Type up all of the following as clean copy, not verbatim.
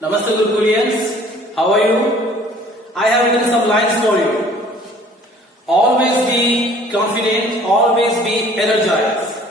Namaste Gurukhulians, how are you? I have written some lines for you. Always be confident, always be energized.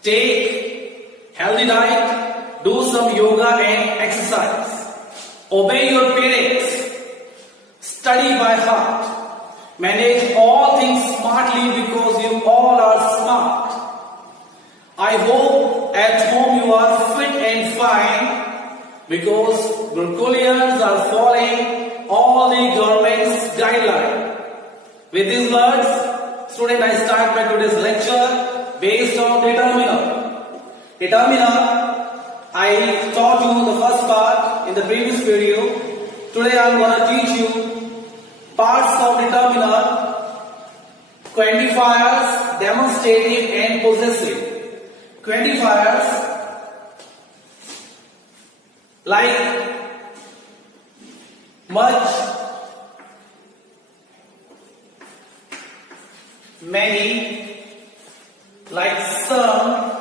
Take healthy diet, do some yoga and exercise. Obey your parents, study by heart. Manage all things smartly because you all are smart. I hope at home you are fit and fine because Gurukhulians are following all the government's guidelines. With these words, student, I start my today's lecture based on determiner. Determiner, I taught you the first part in the previous video. Today I am going to teach you parts of determiner, quantifiers, demonstrative and possessive. Quantifiers like much, many, like some,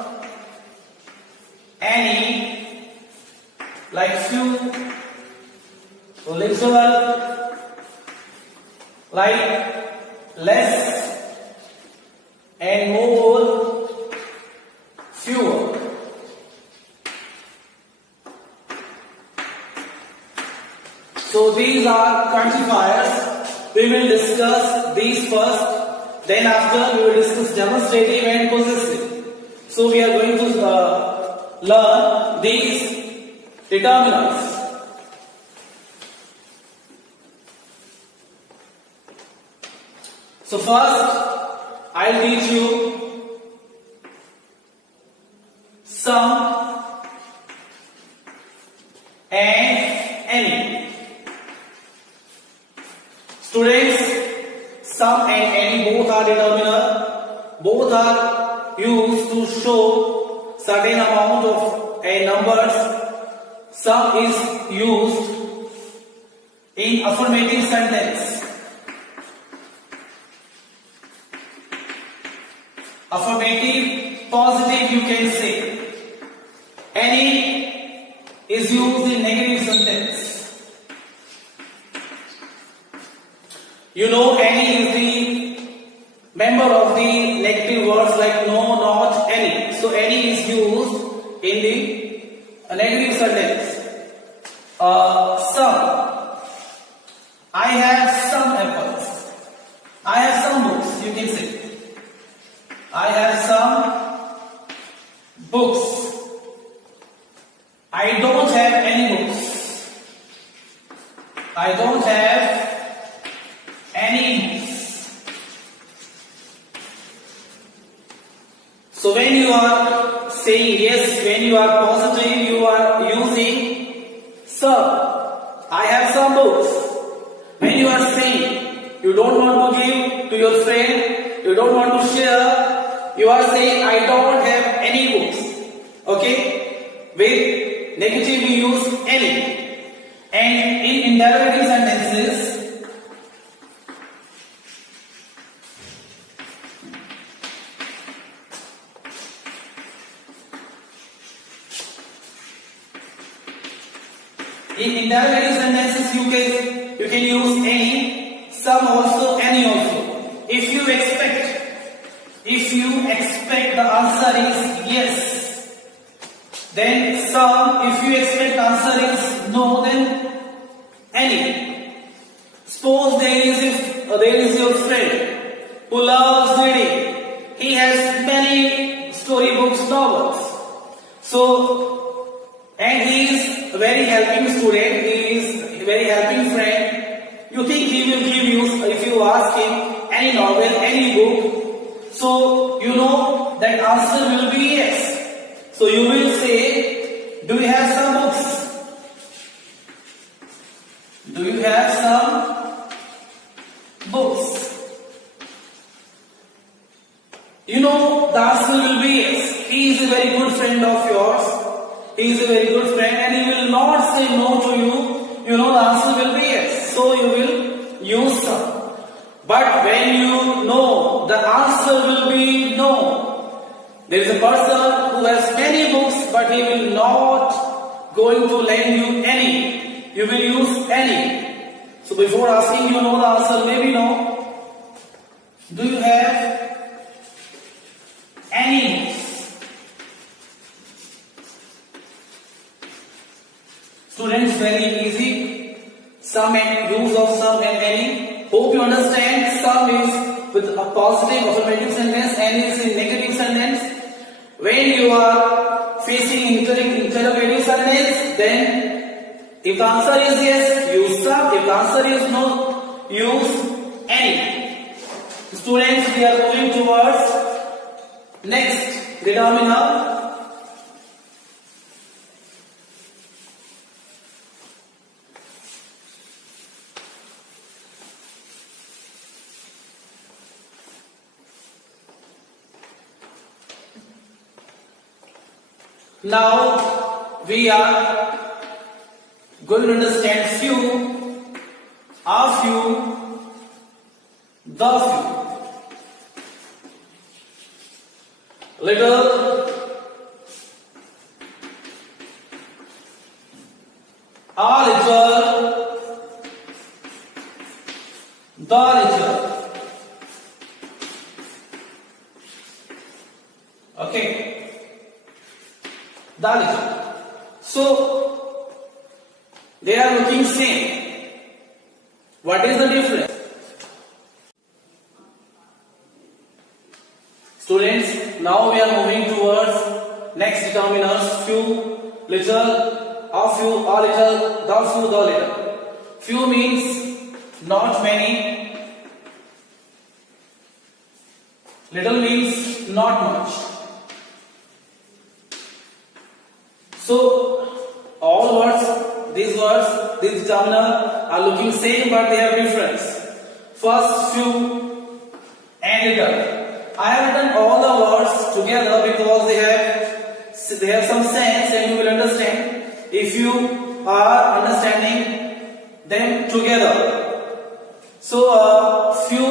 any, like few, little, like less, and more, fewer. So these are quantifiers. We will discuss these first, then after we will discuss demonstrative and possessive. So we are going to learn these determinants. So first I will teach you some and any. Students, some and any both are determiner. Both are used to show certain amount of numbers. Some is used in affirmative sentence. Affirmative, positive you can say. Any is used in negative sentence. You know, any is the member of the negative words like no, not, any. So any is used in the negative sentence. Some. I have some apples. I have some books, you can say. I have some books. I don't have any books. I don't have any books. So when you are saying yes, when you are positive, you are using some. I have some books. When you are saying you don't want to give to your friend, you don't want to share, you are saying I don't have any books. Okay? With negative you use any. And in interrogative sentences, you can use any, some also, any also. If you expect the answer is yes, then some. If you expect the answer is no, then any. Suppose there is your friend who loves reading. He has many storybooks, novels. So, and he is a very helping student. He is a very helping friend. You think he will give you, if you ask him any novel, any book, so you know that answer will be yes. So you will say, do you have some books? Do you have some books? You know the answer will be yes. He is a very good friend of yours. He is a very good friend and he will not say no to you. You know the answer will be yes. So you will use some. But when you know the answer will be no, there is a person who has many books but he will not going to lend you any, you will use any. So before asking you know the answer, maybe no. Do you have any? Students, very easy. Some and use of some and any. Hope you understand. Some is with a positive affirmative sentence, any is in negative sentence. When you are facing interrogative sentence, then if the answer is yes, use some. If the answer is no, use any. Students, we are moving towards next determiner. Now we are going to understand few, a few, the few. Little, a little, the little. Okay. The little. So they are looking same. What is the difference? Students, now we are moving towards next determiners. Few, little, a few, a little, the few, the little. Few means not many. Little means not much. So all words, these determiner are looking same but they have difference. First, few and little. I have written all the words together because they have some sense and you will understand if you are understanding them together. So few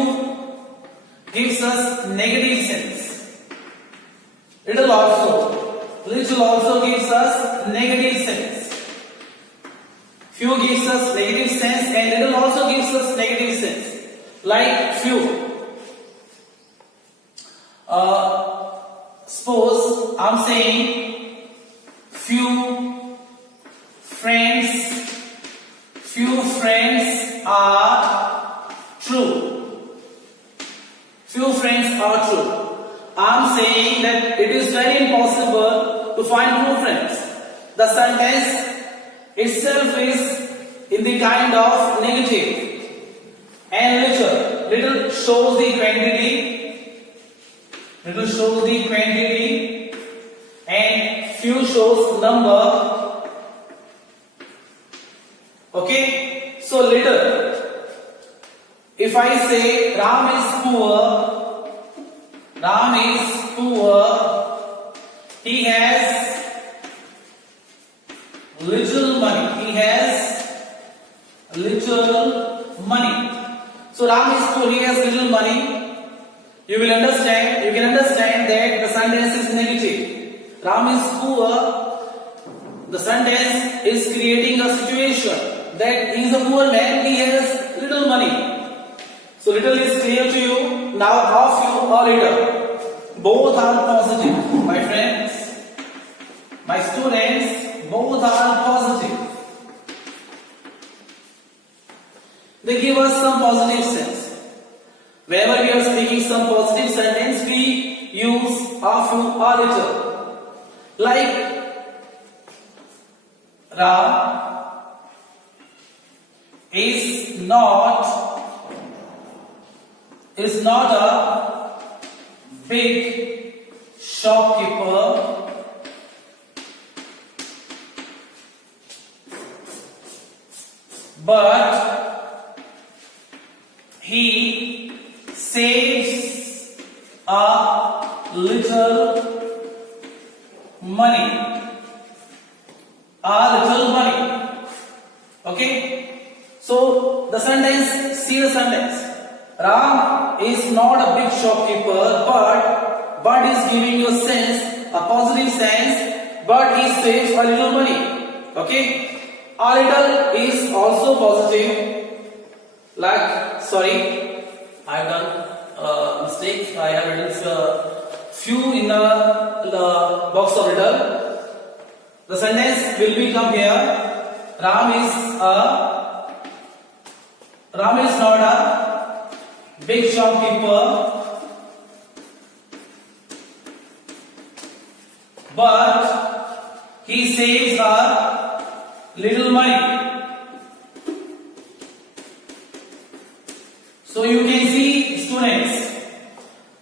gives us negative sense. Little also gives us negative sense. Few gives us negative sense and little also gives us negative sense. Like few. Suppose I'm saying few friends are true. Few friends are true. I'm saying that it is very impossible to find true friends. The sentence itself is in the kind of negative. And little shows the quantity. Little shows the quantity. And few shows number. Okay. So little. If I say Ram is poor. Ram is poor. He has little money. He has little money. So Ram is poor. He has little money. You will understand. You can understand that the sentence is negative. Ram is poor. The sentence is creating a situation that he is a poor man. He has little money. So little is clear to you. Now a few or little. Both are positive, my friends. My students, both are positive. They give us some positive sense. Whenever we are speaking some positive sentence, we use a few or little. Like Ram is not a big shopkeeper, but he saves a little money. Okay? So the sentence, see the sentence. Ram is not a big shopkeeper, but is giving you a sense, a positive sense, but he saves a little money. Okay. A little is also positive. Like, sorry, I have done mistake. I have written few in the box of little. The sentence will become here. Ram is not a big shopkeeper, but he saves a little money. So you can see, students,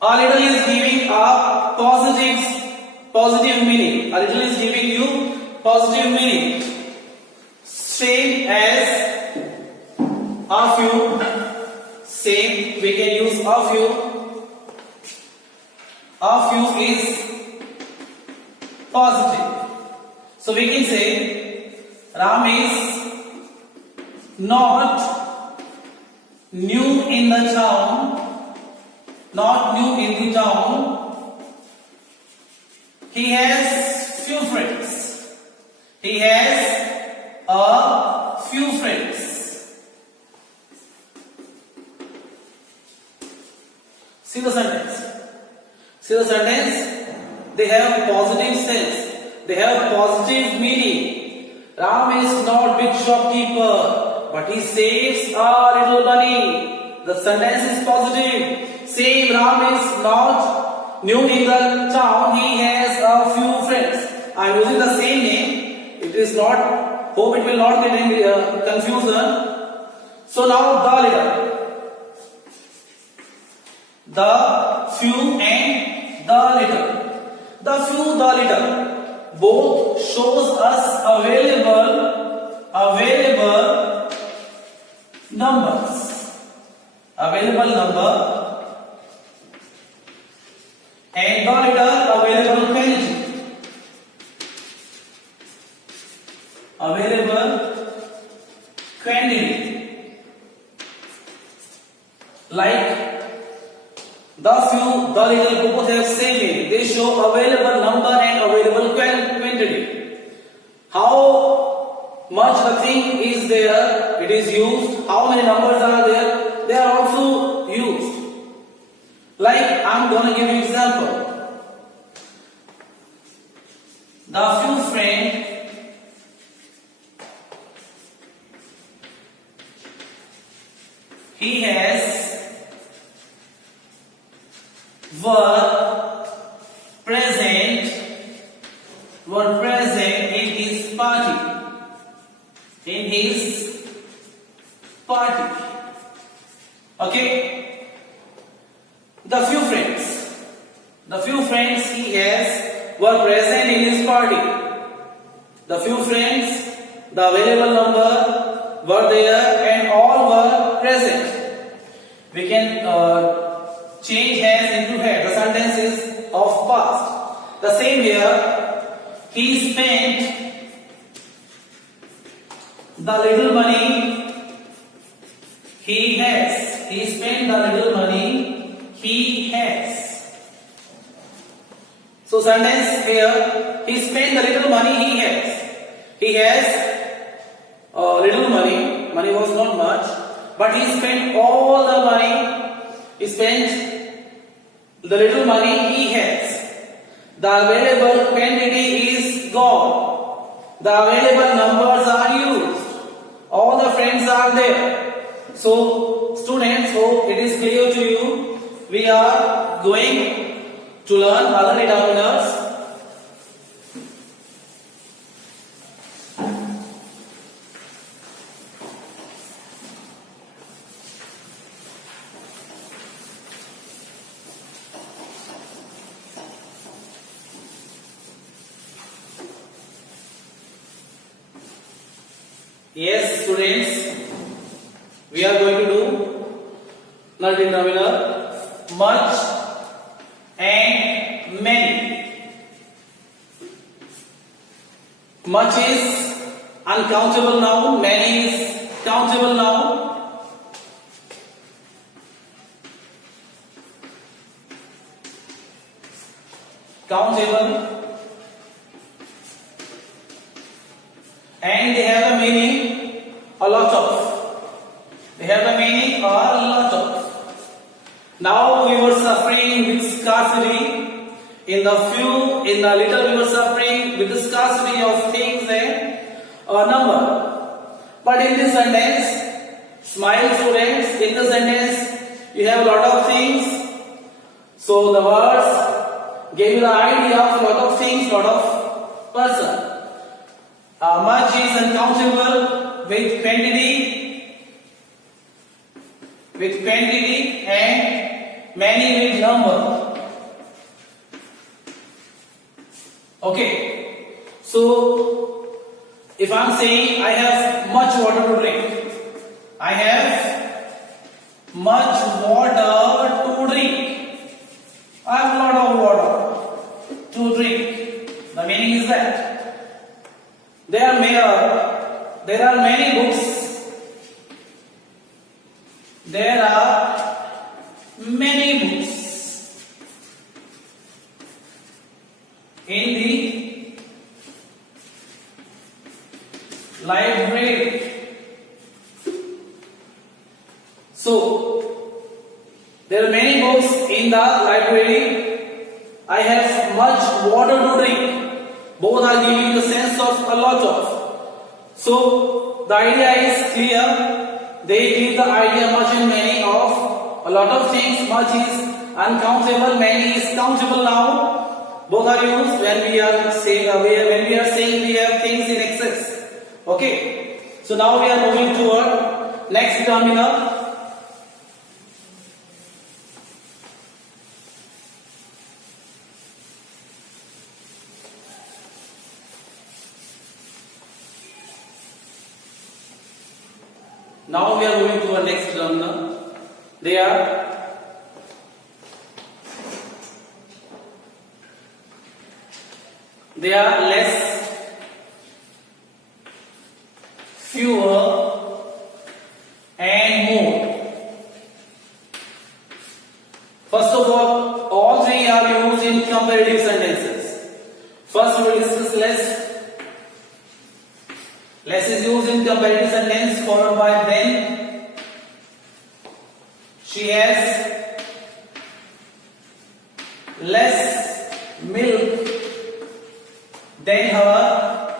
a little is giving a positive meaning. A little is giving you positive meaning. Same as a few. Same, we can use a few. A few is positive. So we can say Ram is not new in the town. Not new in the town. He has few friends. He has a few friends. See the sentence. See the sentence. They have positive sense. They have positive meaning. Ram is not big shopkeeper, but he saves a little money. The sentence is positive. Same, Ram is not new in the town. He has a few friends. I am using the same name. It is not. Hope it will not get any confusion. So now the little. The few and the little. The few, the little, both shows us available numbers, available number, and the little available quantity, available quantity, like. The few, the little both have same meaning. They show available number and available quantity. How much the thing is there, it is used. How many numbers are there, they are also used. Like, I am going to give you example. The few friend he has were present in his party. In his party. Okay. The few friends he has were present in his party. The few friends, the available number were there and all were present. We can change has into had. The sentence is of past. The same here. He spent the little money he has. He spent the little money he has. So sentence here. He spent the little money he has. He has little money. Money was not much, but he spent all the money. He spent the little money he has. The available quantity is gone. The available numbers are used. All the friends are there. So, students, hope it is clear to you. We are going to learn other determiners. Yes, students, we are going to do null determiner much and many. Much is uncountable noun, many is countable noun. Countable and they have a meaning a lot of. They have a meaning a lot of. Now we were suffering with scarcity. In the little we were suffering with the scarcity of things and a number. But in this sentence, smile students, in the sentence you have a lot of things. So the words gave you the idea of lot of things, lot of person. Much is uncountable with quantity and many with number. Okay, so if I'm saying I have much water to drink, I have much water to drink. I have a lot of water to drink. The meaning is that there are many books. There are many books in the library. So there are many books in the library. I have much water to drink. Both are giving the sense of a lot of. So the idea is clear. They give the idea much and many of a lot of things. Much is uncountable, many is countable. Now both are used when we are saying we have things in excess. Okay. So now we are moving toward next terminal. Now we are moving to our next terminal. They are less, fewer, and more. First of all three are used in comparative sentences. First we will discuss less. Less is used in comparative sentence, followed by then. She has less milk than her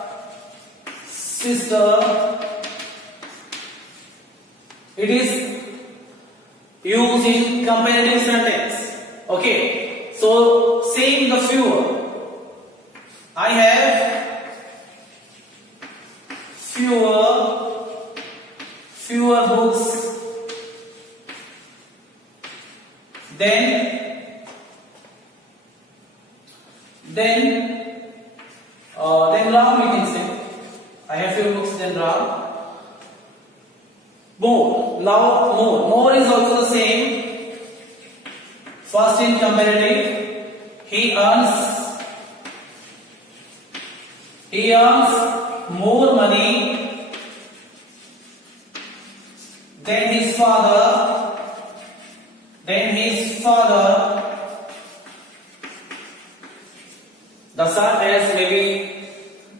sister. It is used in comparative sentence. Okay, so saying the fewer. I have fewer books than Ram, we can say. I have fewer books than Ram. More. Now more is also the same. First in comparative, he earns more money than his father. The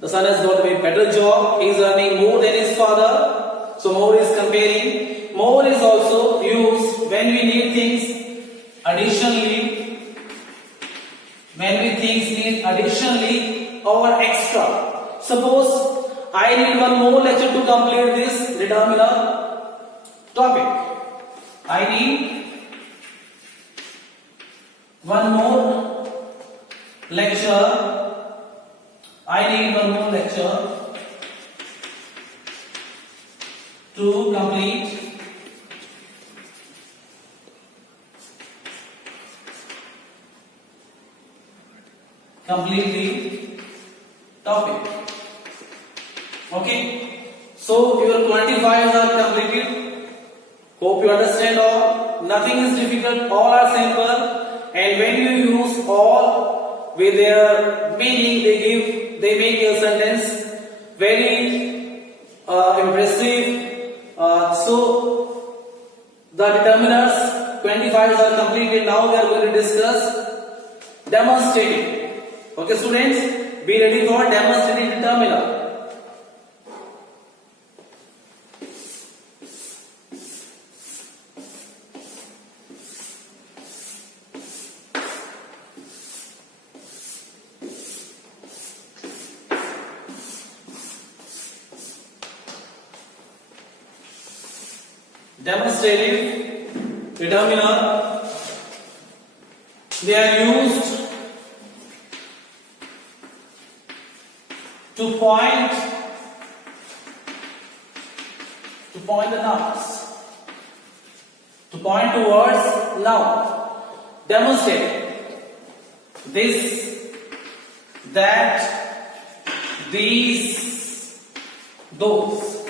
son has got a better job. He is earning more than his father. So more is comparing. More is also used when we need things additionally. When we need additionally or extra. Suppose I need one more lecture to complete this determiner topic. I need one more lecture. To complete the topic. Okay, so your quantifiers are completed. Hope you understand all. Nothing is difficult, all are simple, and when you use all with their meaning, they make your sentence very impressive. So the determiners, quantifiers are completed. Now we are going to discuss demonstrating. Okay students, be ready for demonstrating determiner. demonstrative determiner. They are used to point the nouns, to point towards noun. Demonstrate this, that, these, those.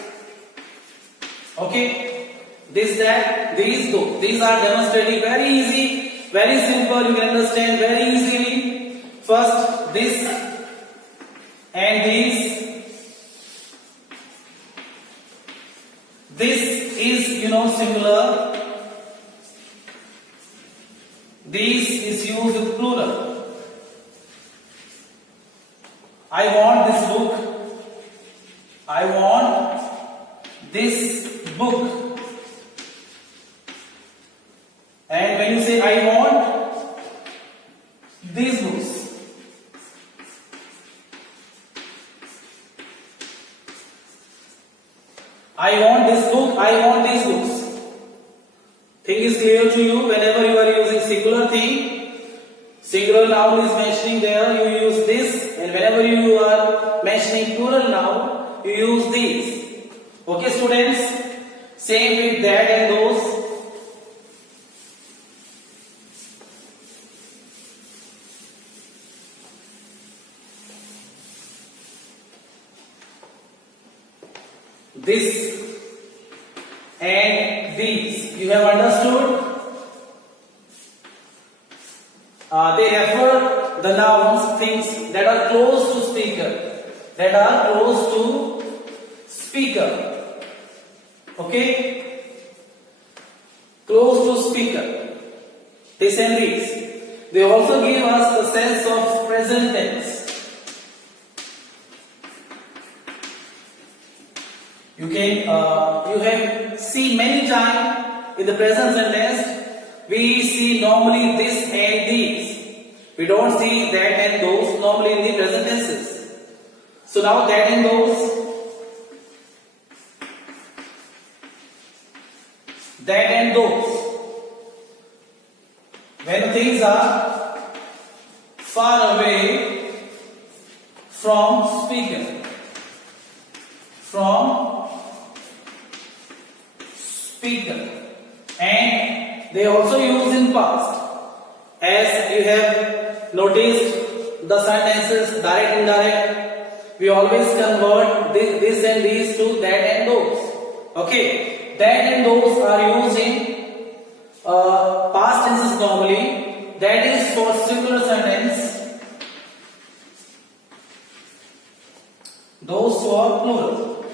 Okay, this, that, these, those. These are demonstrating. Very easy, very simple. You can understand very easily. First, this and these. This is, singular. This is used with plural. I want this book. I want this book. And when you say I want these books, I want this book, I want these books. Thing is clear to you. Whenever you are using singular thing, singular noun is mentioning there, you use this, and whenever you are mentioning plural noun, you use these. Okay, students? Same with that and those. This and these. You have understood? They refer the nouns, things that are close to speaker. That are close to speaker. Okay? Close to speaker. This and these. They also give us the sense of present tense. You have seen many times in the present sentence, we see normally this and these. We don't see that and those normally in the present tenses. So now that and those. That and those. When things are far away from speaker. From speaker. And they also use in past. As you have noticed the sentences direct indirect, we always convert this and these to that and those. Okay, that and those are used in past tenses normally. That is for singular sentence. Those for plural.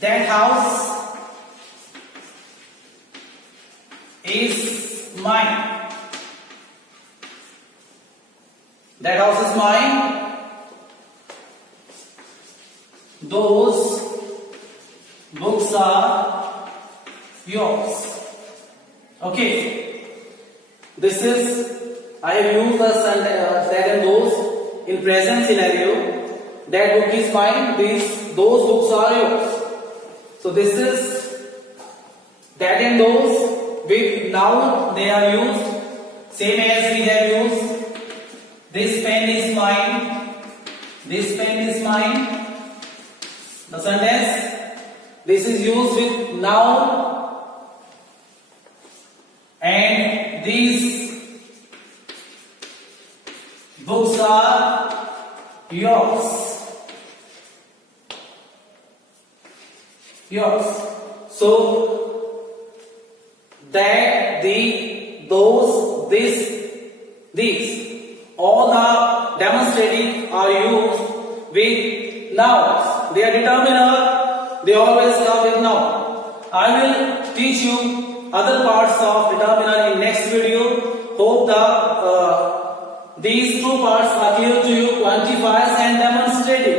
That house is mine. That house is mine. Those books are yours. Okay. This is, I have used that and those in present scenario. That book is mine. Those books are yours. So this is that and those with noun they are used. Same as we have used. This pen is mine. This pen is mine. The sentence. This is used with noun. And these books are yours. Yours. So that, the, those, this, these, all the demonstrative are used with nouns. They are determiner. They always come with noun. I will teach you other parts of determiner in next video. Hope these two parts are clear to you: quantifiers and demonstrative.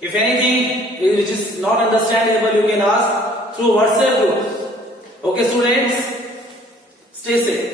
If anything which is not understandable, you can ask through WhatsApp group. Okay, students, stay safe.